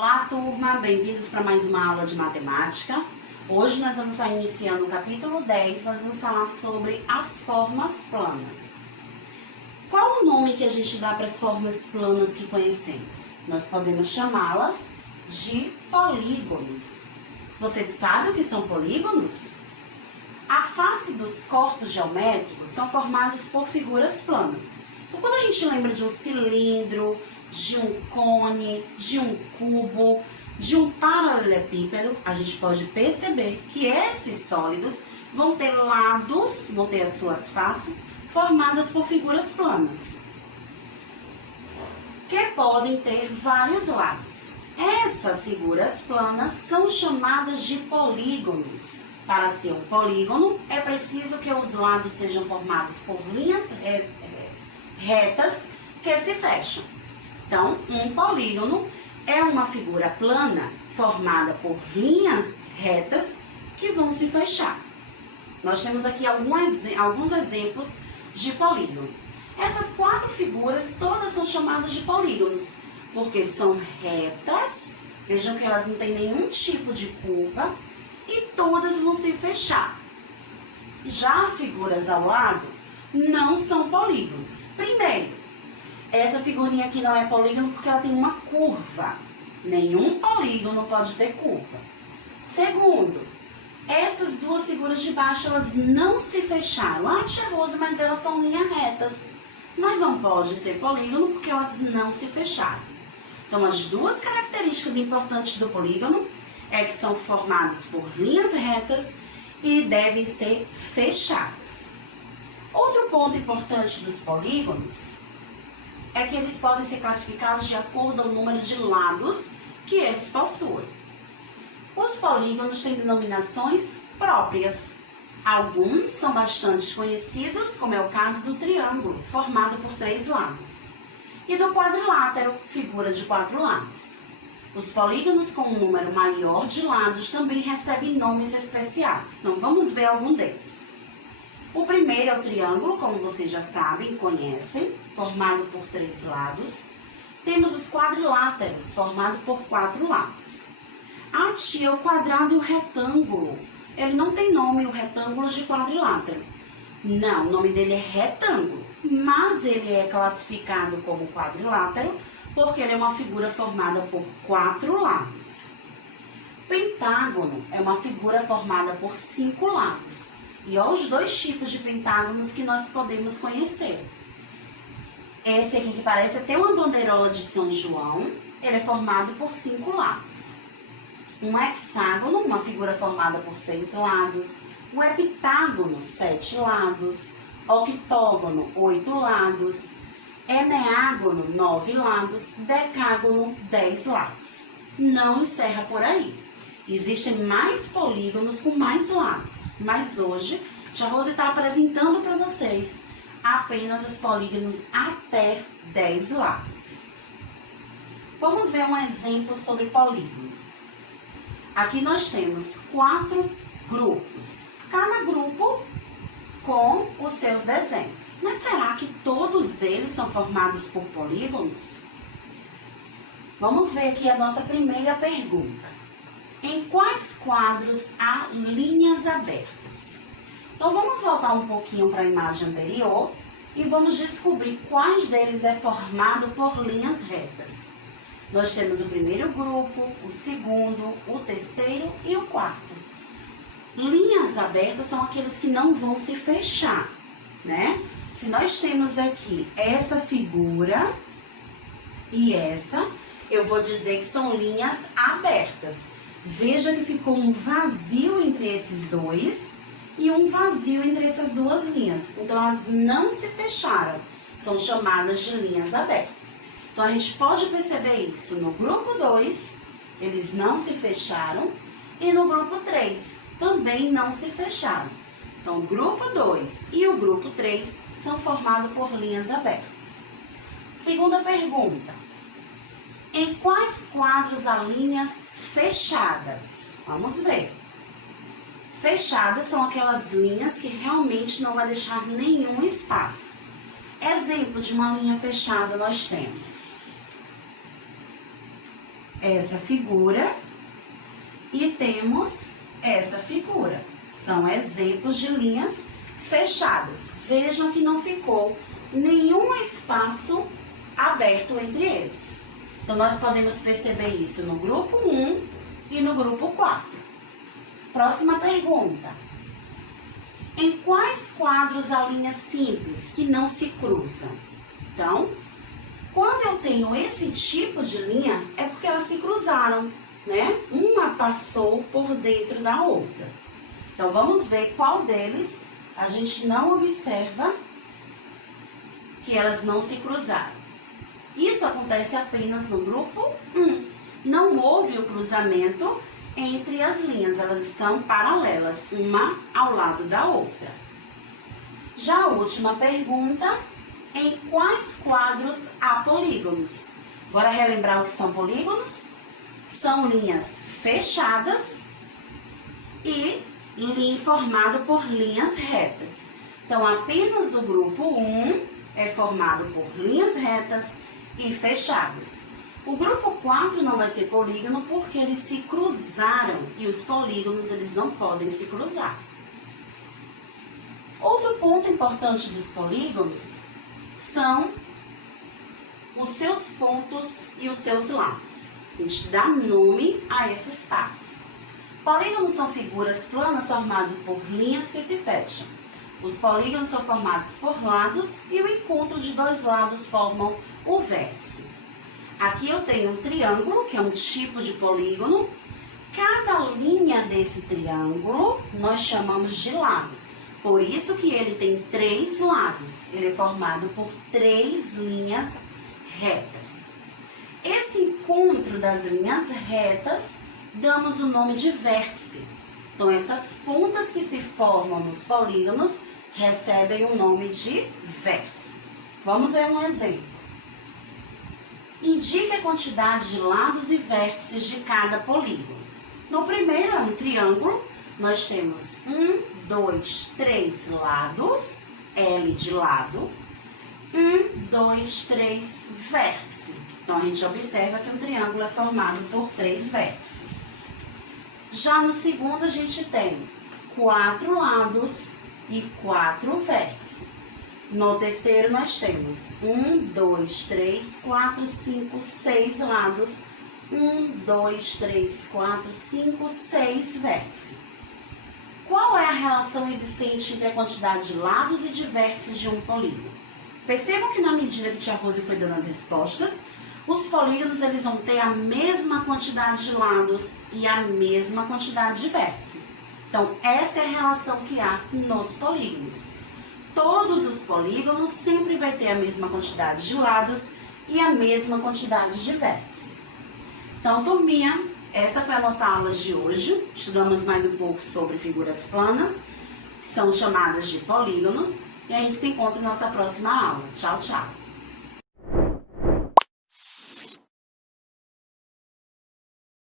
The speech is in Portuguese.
Olá, turma! Bem-vindos para mais uma aula de matemática. Hoje nós vamos estar iniciando o capítulo 10, nós vamos falar sobre as formas planas. Qual o nome que a gente dá para as formas planas que conhecemos? Nós podemos chamá-las de polígonos. Você sabe o que são polígonos? A face dos corpos geométricos são formados por figuras planas. Então, quando a gente lembra de um cilindro, de um cone, de um cubo, de um paralelepípedo, a gente pode perceber que esses sólidos vão ter lados, vão ter as suas faces formadas por figuras planas, que podem ter vários lados. Essas figuras planas são chamadas de polígonos. Para ser um polígono, é preciso que os lados sejam formados por linhas retas que se fecham. Então, um polígono é uma figura plana formada por linhas retas que vão se fechar. Nós temos aqui alguns exemplos de polígono. Essas quatro figuras todas são chamadas de polígonos, porque são retas, vejam que elas não têm nenhum tipo de curva e todas vão se fechar. Já as figuras ao lado não são polígonos. Primeiro, essa figurinha aqui não é polígono porque ela tem uma curva. Nenhum polígono pode ter curva. Segundo, essas duas figuras de baixo, elas não se fecharam. Ah, tia Rosa, mas elas são linhas retas. Mas não pode ser polígono porque elas não se fecharam. Então, as duas características importantes do polígono é que são formados por linhas retas e devem ser fechadas. Outro ponto importante dos polígonos é que eles podem ser classificados de acordo com o número de lados que eles possuem. Os polígonos têm denominações próprias. Alguns são bastante conhecidos, como é o caso do triângulo, formado por 3 lados, e do quadrilátero, figura de 4 lados. Os polígonos com um número maior de lados também recebem nomes especiais. Então, vamos ver algum deles. O primeiro é o triângulo, como vocês já sabem, conhecem, formado por 3 lados. Temos os quadriláteros, formado por 4 lados. Ah, tia, o quadrado e o retângulo. Ele não tem nome, o retângulo de quadrilátero. Não, o nome dele é retângulo, mas ele é classificado como quadrilátero porque ele é uma figura formada por 4 lados. Pentágono é uma figura formada por 5 lados. E olha os 2 tipos de pentágonos que nós podemos conhecer. Esse aqui que parece até uma bandeirola de São João, ele é formado por 5 lados. Um hexágono, uma figura formada por 6 lados. O heptágono, 7 lados. Octógono, 8 lados. Eneágono, 9 lados. Decágono, 10 lados. Não encerra por aí. Existem mais polígonos com mais lados, mas hoje a tia Rose está apresentando para vocês apenas os polígonos até 10 lados. Vamos ver um exemplo sobre polígono. Aqui nós temos 4 grupos, cada grupo com os seus desenhos. Mas será que todos eles são formados por polígonos? Vamos ver aqui a nossa primeira pergunta. Em quais quadros há linhas abertas? Então, vamos voltar um pouquinho para a imagem anterior e vamos descobrir quais deles é formado por linhas retas. Nós temos o primeiro grupo, o segundo, o terceiro e o quarto. Linhas abertas são aqueles que não vão se fechar, né? Se nós temos aqui essa figura e essa, eu vou dizer que são linhas abertas. Veja que ficou um vazio entre esses dois e um vazio entre essas duas linhas. Então, elas não se fecharam. São chamadas de linhas abertas. Então, a gente pode perceber isso no grupo 2, eles não se fecharam. E no grupo 3, também não se fecharam. Então, o grupo 2 e o grupo 3 são formados por linhas abertas. Segunda pergunta. Em quais quadros há linhas fechadas? Vamos ver. Fechadas são aquelas linhas que realmente não vai deixar nenhum espaço. Exemplo de uma linha fechada nós temos essa figura e temos essa figura. São exemplos de linhas fechadas. Vejam que não ficou nenhum espaço aberto entre eles. Então, nós podemos perceber isso no grupo 1 e no grupo 4. Próxima pergunta. Em quais quadros há linhas simples que não se cruzam? Então, quando eu tenho esse tipo de linha, é porque elas se cruzaram, né? Uma passou por dentro da outra. Então, vamos ver qual deles a gente não observa que elas não se cruzaram. Isso acontece apenas no grupo 1. Não houve o cruzamento entre as linhas, elas estão paralelas, uma ao lado da outra. Já a última pergunta, em quais quadros há polígonos? Bora relembrar o que são polígonos? São linhas fechadas e formado por linhas retas. Então, apenas o grupo 1 é formado por linhas retas e fechadas. O grupo 4 não vai ser polígono porque eles se cruzaram e os polígonos eles não podem se cruzar. Outro ponto importante dos polígonos são os seus pontos e os seus lados. A gente dá nome a essas partes. Polígonos são figuras planas formadas por linhas que se fecham. Os polígonos são formados por lados e o encontro de dois lados formam o vértice. Aqui eu tenho um triângulo, que é um tipo de polígono. Cada linha desse triângulo nós chamamos de lado. Por isso que ele tem 3 lados. Ele é formado por 3 linhas retas. Esse encontro das linhas retas, damos o nome de vértice. Então, essas pontas que se formam nos polígonos recebem o nome de vértice. Vamos ver um exemplo. Indique a quantidade de lados e vértices de cada polígono. No primeiro é um triângulo. Nós temos 1, 2, 3 lados, L de lado. 1, 2, 3 vértice. Então, a gente observa que um triângulo é formado por 3 vértices. Já no segundo, a gente tem 4 lados e 4 vértices. No terceiro, nós temos 1, 2, 3, 4, 5, 6 lados. 1, 2, 3, 4, 5, 6 vértices. Qual é a relação existente entre a quantidade de lados e de vértices de um polígono? Percebam que na medida que Tia Rose foi dando as respostas, os polígonos eles vão ter a mesma quantidade de lados e a mesma quantidade de vértices. Então, essa é a relação que há nos polígonos. Todos os polígonos sempre vai ter a mesma quantidade de lados e a mesma quantidade de vértices. Então, turminha, essa foi a nossa aula de hoje. Estudamos mais um pouco sobre figuras planas, que são chamadas de polígonos, e a gente se encontra na nossa próxima aula. Tchau, tchau!